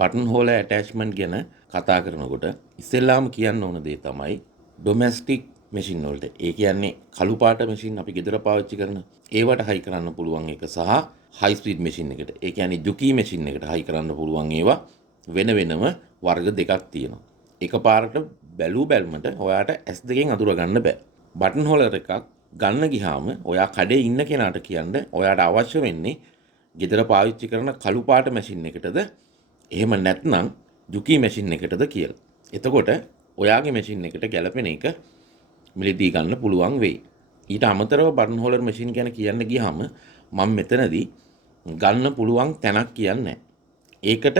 Button හෝලර් attachment ගැන කතා කරනකොට ඉස්සෙල්ලාම කියන්න ඕන දේ තමයි ඩොමැස්ටික් මැෂින් වලට. ඒ කියන්නේ කළු පාට මැෂින් අපි ගෙදර පාවිච්චි කරන ඒවට හයි කරන්න පුළුවන් එක සහ හයි ස්පීඩ් මැෂින් එකට. ඒ කියන්නේ ජුකී මැෂින් එකට හයි කරන්න පුළුවන් ඒවා වෙන වෙනම වර්ග දෙකක් තියෙනවා. එකපාරට බැලූ බැල්මට ඔයාට S2කින් අඳුර ගන්න බෑ. බටන් හෝලර් එකක් ගන්න ගියාම ඔයා කඩේ ඉන්න කෙනාට කියන්න ඔයාට අවශ්‍ය වෙන්නේ ගෙදර පාවිච්චි කරන කළු පාට මැෂින් එකටද එහෙම නැත්නම් ජුකී මැෂින් එකටද කියලා. එතකොට ඔයාගේ මැෂින් එකට ගැලපෙන එක මිලදී ගන්න පුළුවන් වෙයි. ඊට අමතරව බටන් හෝලර් මැෂින් ගැන කියන්න ගියාම මම මෙතනදී ගන්න පුළුවන් තැනක් කියන්නේ ඒකට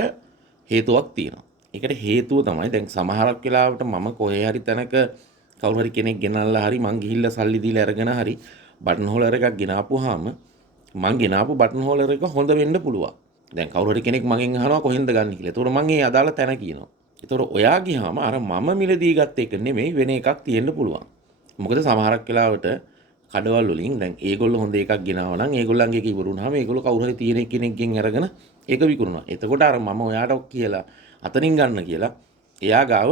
හේතුවක් තියෙනවා. ඒකට හේතුව තමයි දැන් සමහරක් වෙලාවට මම කොහේ හරි තැනක කවුරු හරි කෙනෙක් ගෙනල්ලා හරි මං ගිහිල්ලා සල්ලි දීලා අරගෙන හරි බටන් හෝලර් එකක් ගෙනාපුවාම මං ගෙනාපු බටන් හෝලර් එක හොඳ වෙන්න පුළුවන්. දැන් කවුරු හරි කෙනෙක් මගෙන් අහනවා කොහෙන්ද ගන්න කියලා. ඒතකොට මං ඒ අදාළ තැන කියනවා. ඒතකොට ඔයා ගියාම අර මම මිලදී ගත්ත එක නෙමෙයි වෙන එකක් තියෙන්න පුළුවන්. මොකද සමහරක් වෙලාවට කඩවල් වලින් දැන් ඒගොල්ලෝ හොඳ එකක් ගෙනාවා නම් ඒගොල්ලන්ගේ ඉවරුනහම ඒගොල්ලෝ කවුරු හරි තියෙන කෙනෙක්ගෙන් අරගෙන ඒක විකුණනවා. එතකොට අර මම ඔයාට කියලා අතනින් ගන්න කියලා එයා ගාව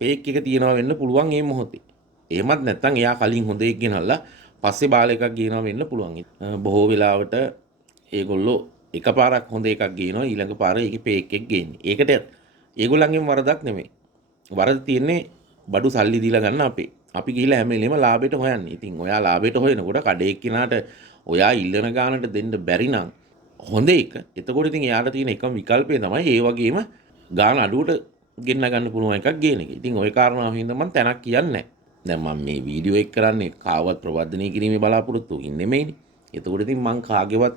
පේක් එක තියනවා වෙන්න පුළුවන් මේ මොහොතේ. එහෙමත් නැත්නම් එයා කලින් හොඳ එකක් ගෙනල්ලා පස්සේ බාල එකක් ගේනවා වෙන්න පුළුවන්. බොහෝ වෙලාවට ඒගොල්ලෝ එකපාරක් හොඳ එකක් ගේනවා ඊළඟ පාර ඒකේ පේක් එකක් ගේන්නේ. ඒකට ඒගොල්ලන්ගෙන් වරදක් නෙමෙයි. වරද තියෙන්නේ බඩු සල්ලි දීලා ගන්න අපේ. අපි ගිහිල්ලා හැම වෙලේම ලාභයට හොයන්නේ. ඉතින් ඔයා ලාභයට හොයනකොට කඩේ කෙනාට ඔයා ඉල්ලන ගානට දෙන්න බැරි නම් හොඳ එක. එතකොට ඉතින් එයාට තියෙන එකම විකල්පය තමයි ඒ වගේම ගාන අඩුවට ගෙන්න ගන්න පුළුවන් එකක් ගේන එක. ඉතින් ওই කාරණාව හින්දා මම තැනක් කියන්නේ නැහැ. දැන් මම මේ වීඩියෝ එක කරන්නේ කාවත් ප්‍රවර්ධනය කිරීමේ බලාපොරොත්තුකින් නෙමෙයිනේ. එතකොට ඉතින් මං කාගේවත්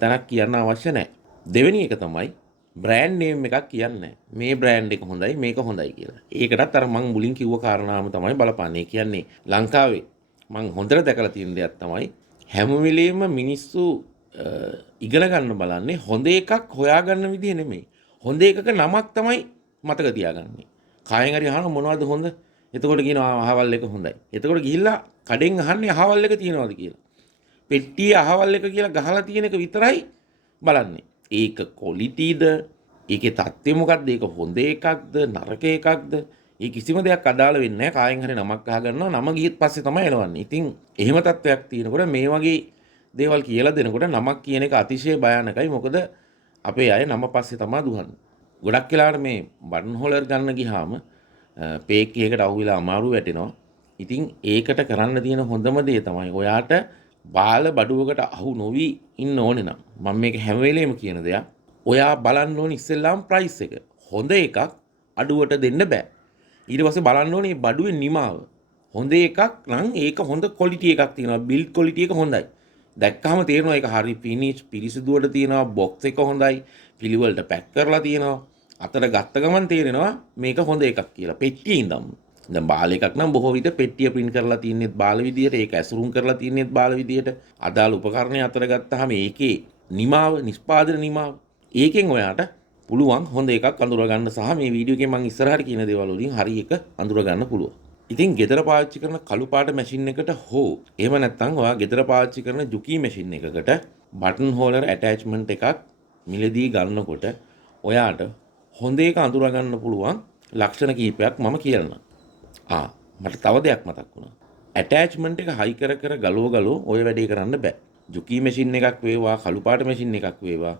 තැනක් කියන්න අවශ්‍ය නැහැ. දෙවෙනි එක තමයි බ්‍රෑන්ඩ් නේම් එකක් කියන්නේ. මේ බ්‍රෑන්ඩ් එක හොඳයි මේක හොඳයි කියලා. ඒකටත් අර මං මුලින් කිව්ව කාරණාවම තමයි බලපාන්නේ. කියන්නේ ලංකාවේ මං හොඳට දැකලා තියෙන දෙයක් තමයි හැම වෙලෙම මිනිස්සු ඉගෙන ගන්න බලන්නේ හොඳ එකක් හොයාගන්න විදිය නෙමෙයි. හොඳ එකක නමක් තමයි මතක තියාගන්නේ. කායෙන් හරි අහන මොනවද හොඳ? එතකොට කියනවා අහවල් එක හොඳයි. එතකොට ගිහිල්ලා කඩෙන් අහන්නේ අහවල් එක තියනවාද කියලා. පෙට්ටියේ අහවල් එක කියලා ගහලා තියෙන එක විතරයි බලන්නේ. ඒක ක්වොලිටිද? ඒකේ තත්ත්වය මොකක්ද? ඒක හොඳ එකක්ද? නරක එකක්ද? ඒ කිසිම දෙයක් අදාළ වෙන්නේ නැහැ. කායෙන් හරි නමක් අහගන්නවා. නම ගියත් පස්සේ තමයි එනවන්නේ. ඉතින් එහෙම තත්ත්වයක් තියෙනකොට මේ වගේ දේවල් කියලා දෙනකොට නමක් කියන එක අතිශය භයානකයි. මොකද අපේ අය නම පස්සේ තමයි දුහන්නේ. ගොඩක් වෙලාවට මේ බටන් හෝලර් ගන්න ගියාම පේක් එකකට අහුවිලා අමාරු වැටෙනවා. ඉතින් ඒකට කරන්න තියෙන හොඳම දේ තමයි ඔයාට බාල බඩුවකට අහු නොවි ඉන්න ඕනේ නම් මම මේක හැම වෙලේම කියන දෙයක්. ඔයා බලන්න ඕනේ ඉස්සෙල්ලාම ප්‍රයිස් එක. හොඳ එකක් අඩුවට දෙන්න බෑ. ඊට පස්සේ බලන්න ඕනේ මේ බඩුවේ නිමාව. හොඳ එකක් නම් ඒක හොඳ ක්වොලිටි එකක් තියෙනවා. බිල්ඩ් ක්වොලිටි එක හොඳයි. දැක්කම තේරෙනවා ඒක හරි ෆිනිෂ් පිරිසිදුවට තියෙනවා. බොක්ස් එක හොඳයි. පිළිවෙලට පැක් කරලා තියෙනවා. අතට ගත්ත ගමන් තේරෙනවා මේක හොඳ එකක් කියලා. පෙට්ටියේ ඉඳන්. දැන් බාල එකක් නම් බොහෝ විට පෙට්ටිය print කරලා තින්නේත් බාල විදියට, ඒක ඇසුරුම් කරලා තින්නේත් බාල විදියට. අදාළ උපකරණය අතර ගත්තාම ඒකේ නිමාව, නිෂ්පාදන නිමාව ඒකෙන් ඔයාට පුළුවන් හොඳ එකක් අඳුර ගන්න සහ මේ වීඩියෝ එකේ මම ඉස්සරහට කියන දේවල් වලින් හරි එක අඳුර ගන්න පුළුවන්. ඉතින් ගෙදර පාවිච්චි කරන කළු පාට මැෂින් එකට හෝ එහෙම නැත්නම් ඔයා ගෙදර පාවිච්චි කරන ජුකී මැෂින් එකකට බටන් හෝලර් ඇටැච්මන්ට් එකක් මිලදී ගන්නකොට ඔයාට හොඳ එක අඳුර ගන්න පුළුවන් ලක්ෂණ කීපයක් මම කියන්නම්. මට තව දෙයක් මතක් වුණා. ඇටැච්මන්ට් එක හයි කර කර ගලෝ ඔය වැඩේ කරන්න බෑ. ජුකී මැෂින් එකක් වේවා, කළු පාට මැෂින් එකක් වේවා,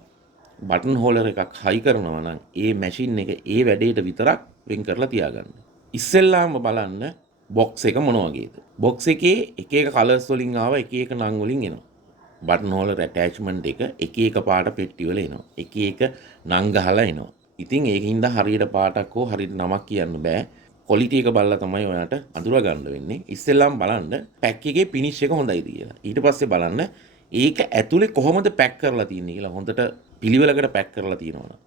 බටන් හෝලර් එකක් හයි කරනවා නම් ඒ මැෂින් එක ඒ වැඩේට විතරක් වෙන් කරලා තියාගන්න. ඉස්සෙල්ලාම බලන්න බොක්ස් එක මොන වගේද? බොක්ස් එකේ එක එක කලර්ස් වලින් ආව එක එක නම් වලින් එනවා. බටන් හෝලර් ඇටැච්මන්ට් එක එක පාට පෙට්ටි වල එනවා. එක එක නම් ගහලා එනවා. ඉතින් ඒකින්ද හරියට පාටක් හෝ හරියට නමක් කියන්න බෑ. ක්වොලිටි එක බලලා තමයි ඔයාට අඳුර ගන්න වෙන්නේ. ඉස්සෙල්ලාම බලන්න පැක් එකේ ෆිනිෂ් එක හොඳයිද කියලා. ඊට පස්සේ බලන්න ඒක ඇතුලේ කොහොමද පැක් කරලා තියෙන්නේ කියලා. හොඳට පිළිවෙලකට පැක් කරලා තියෙනවනේ.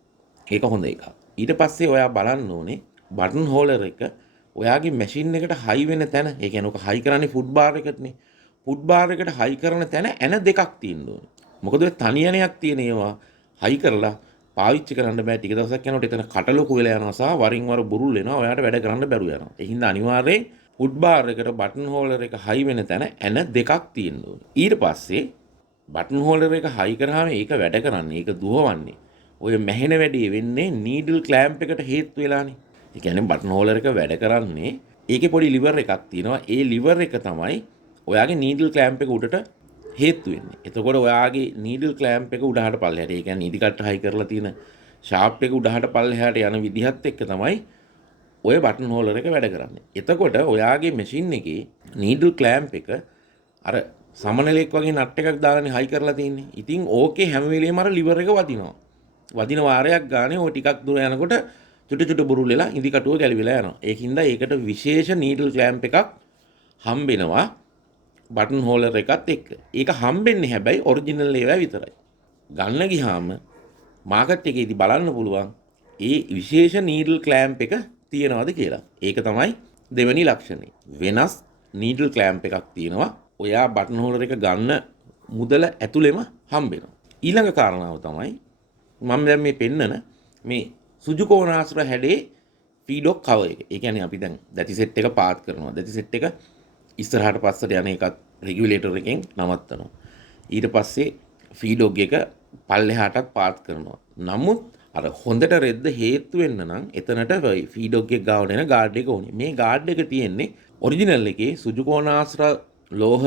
ඒක හොඳ එකක්. ඊට පස්සේ ඔයා බලන්න ඕනේ බටන් හෝලර් එක ඔයාගේ මැෂින් එකට හයි වෙන තැන. ඒ කියන්නේ ඔක හයි කරන්නේ ෆුට් බාර් එකටනේ. ෆුට් බාර් එකට හයි කරන තැන එන දෙකක් තියෙන්න ඕනේ. මොකද ඔය තනියනයක් තියෙන ඒවා හයි කරලා පාවිච්චි කරන්න බෑ. ටික දවසක් යනකොට එතන කට ලොකු වෙලා යනවා සහ වරින් වර බුරුල් වෙනවා. ඔයාට වැඩ කරන්න බැරුව යනවා. ඒ හින්දා අනිවාර්යයෙන් ෆුට් බාර් එකට බටන් හෝලර් එක හයි වෙන තැන එන දෙකක් තියෙන්න ඕනේ. ඊට පස්සේ බටන් හෝලර් එක හයි කරාම ඒක වැඩ කරන්නේ. ඒක දුවවන්නේ. ඔය මැහෙන වැඩේ වෙන්නේ නීඩල් ක්ලෑම්ප් එකට හේතු වෙලානේ. ඒ කියන්නේ බටන් හෝලර් එක වැඩ කරන්නේ ඒකේ පොඩි ලිවර් එකක් තියෙනවා. ඒ ලිවර් එක තමයි ඔයාගේ නීඩල් ක්ලෑම්ප් එක උඩට හේතු වෙන්නේ. එතකොට ඔයාගේ නීඩල් ක්ලෑම්ප් එක උඩහට පල්ලෙහාට, ඒ කියන්නේ ඉදි කට්ට හයි කරලා තියෙන ෂාෆ්ට් එක උඩහට පල්ලෙහාට යන විදිහත් එක්ක තමයි ඔය බටන් හෝලර් එක වැඩ කරන්නේ. එතකොට ඔයාගේ මැෂින් එකේ නීඩල් ක්ලෑම්ප් එක අර සමනලෙක් වගේ නට් එකක් දාලානේ හයි කරලා තියෙන්නේ. ඉතින් ඕකේ හැම වෙලේම අර ලිවර් එක වදිනවා. වදින වාරයක් ගානේ ඔය ටිකක් දුර යනකොට චුටු චුටු බුරුල් වෙලා ඉදි කටුව ගැලවිලා යනවා. ඒකින්ද ඒකට විශේෂ නීඩල් ක්ලෑම්ප් එකක් හම්බෙනවා බටන් හෝලර් එකත් එක්ක. ඒක හම්බෙන්නේ හැබැයි ඔරිජිනල් ඒවා විතරයි. ගන්න ගියාම මාකට් එකේදී බලන්න පුළුවන් ඒ විශේෂ නීඩල් ක්ලෑම්ප් එක තියෙනවද කියලා. ඒක තමයි දෙවෙනි ලක්ෂණය. වෙනස් නීඩල් ක්ලෑම්ප් එකක් තියෙනවා. ඔයා බටන් හෝලර් එක ගන්න මුදල ඇතුළෙම හම්බෙනවා. ඊළඟ කාරණාව තමයි මම දැන් මේ පෙන්නන මේ සුජුකෝනාශ්‍ර හැඩේ ෆීඩොක් කවර් එක. ඒ කියන්නේ අපි දැන් දැති සෙට් එක පාත් කරනවා. දැති සෙට් එක ඉස්සරහට පස්සට යන එකත් රෙගියුලේටර් එකෙන් නවත්තනවා. ඊට පස්සේ ෆීඩොග් එක පල්ලෙහාටත් පාත් කරනවා. නමුත් අර හොඳට රෙද්ද හේතු වෙන්න නම් එතනට ෆීඩොග් එක ගාවට එන ගාඩ් එක ඕනේ. මේ ගාඩ් එක තියෙන්නේ ඔරිජිනල් එකේ සුජුකෝනාශ්‍ර ලෝහ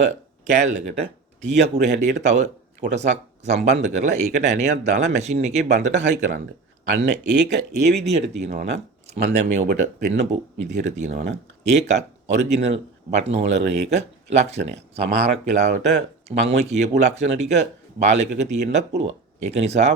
කෑල්ලකට ටී අකුර හැඩයට තව කොටසක් සම්බන්ධ කරලා ඒකට ඇණයක් දාලා මැෂින් එකේ බඳට හයි කරන්න. අන්න ඒක ඒ විදිහට තියෙනවා නම් මම දැන් මේ ඔබට පෙන්නපු විදිහට තියෙනවා නම් ඒකත් ඔරිජිනල් බටන් හෝලර් එක ලක්ෂණයක්. සමහරක් වෙලාවට මම ওই කියපු ලක්ෂණ ටික බාල් එකක තියෙන්නත් පුළුවන්. ඒක නිසා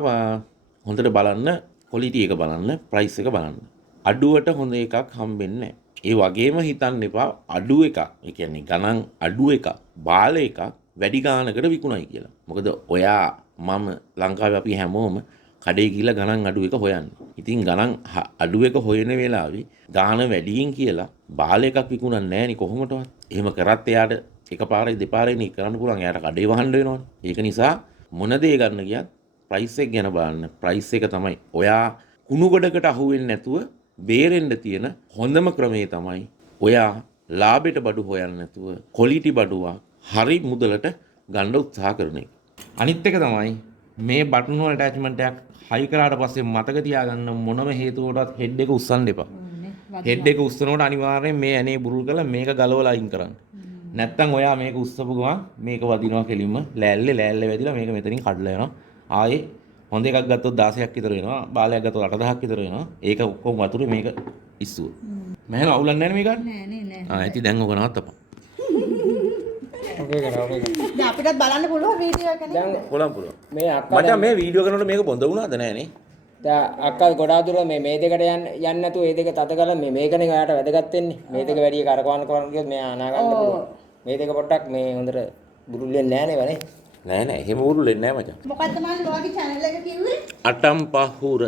හොඳට බලන්න, ක්වොලිටි එක බලන්න, ප්‍රයිස් එක බලන්න. අඩුවට හොඳ එකක් හම්බෙන්නේ නැහැ. ඒ වගේම හිතන්න එපා අඩු එකක්, ඒ කියන්නේ ගණන් අඩු එකක්, බාල එකක් වැඩි ගානකට විකුණයි කියලා. මොකද ඔයා මම ලංකාවේ අපි හැමෝම කඩේ ගිහිල්ලා ගණන් අඩු එක හොයන්නේ. ඉතින් ගණන් අඩු එක හොයන වෙලාවේ ගාන වැඩියෙන් කියලා බාල එකක් විකුණන්නේ නැහැ නේ කොහොමදවත්. එහෙම කරත් එයාට එකපාරයි දෙපාරයි නේ කරන්න පුළුවන්. එයාට කඩේ වහන්න වෙනවනේ. ඒක නිසා මොන දේ ගන්න ගියත් ප්‍රයිස් එක ගැන බලන්න. ප්‍රයිස් එක තමයි ඔයා කුණු ගොඩකට අහු වෙන්නේ නැතුව බේරෙන්න තියෙන හොඳම ක්‍රමය තමයි ඔයා ලාභයට බඩු හොයන්න නැතුව ක්වොලිටි බඩුවක් හරි මුදලට ගන්න උත්සාහ කරන එක. අනිත් එක තමයි මේ බටන් හෝල් ඇටැච්මන්ට් එකක් හයි කරාට පස්සේ මතක තියාගන්න මොනම හේතුවකටවත් හෙඩ් එක උස්සන්න එපා. හෙඩ් එක උස්සනකොට අනිවාර්යෙන් මේ ඇනේ බුරුල් කරලා මේක ගලවලා අයින් කරන්න. නැත්තම් ඔයා මේක උස්සපු ගමන් මේක වදිනවා කෙලින්ම ලෑල්ලේ වැදිලා මේක මෙතනින් කඩලා යනවා. ආයේ හොඳ එකක් ගත්තොත් 16ක් විතර වෙනවා. බාලයක් ගත්තොත් 8000ක් විතර වෙනවා. ඒක ඔක්කොම වතුරේ මේක ඉස්සුව. මම අවුලක් නැහැ නේ මේක. නෑ. ඉතින් දැන් ඔක නවත්තපන්. දැන් අපිටත් බලන්න පුළුවන් වීඩියෝ එක නේද? පුළුවන්. මේ අක්කා මචං මේ වීඩියෝ කරනකොට මේක බොඳ වුණාද නෑනේ? දැන් අක්කා ගොඩාක් දුර මේ දෙකට යන්න නැතුව මේ දෙක තද කරලා මේකනේ ඔයාලට වැදගත් වෙන්නේ. මේ දෙක වැඩි කරකවන්න කියොත් මෙයා අනා ගන්න පුළුවන්. මේ දෙක පොඩ්ඩක් මේ හොඳට බුරුල් වෙන්නේ නෑනේ වනේ. නෑ එහෙම බුරුල් වෙන්නේ නෑ මචං. මොකද්ද මාළු ඔයාගේ channel එක කිව්වේ? අටම්පහුර